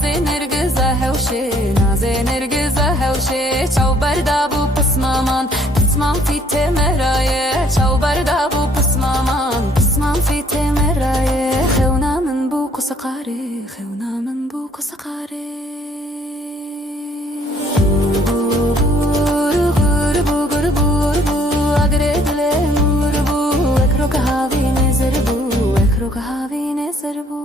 NAZE NERGİZA HEWŞE NAZE NERGİZA HEWŞE چاو بردا بو پسمامان پسمام فی تمرایه چاو بردا بو پسمامان پسمام فی تمرایه خونا من بو قسقاری خونا من بو قسقاری غربو غربو غربو اگره دل غربو اکرو که هاوی نزربو اکرو که هاوی نزربو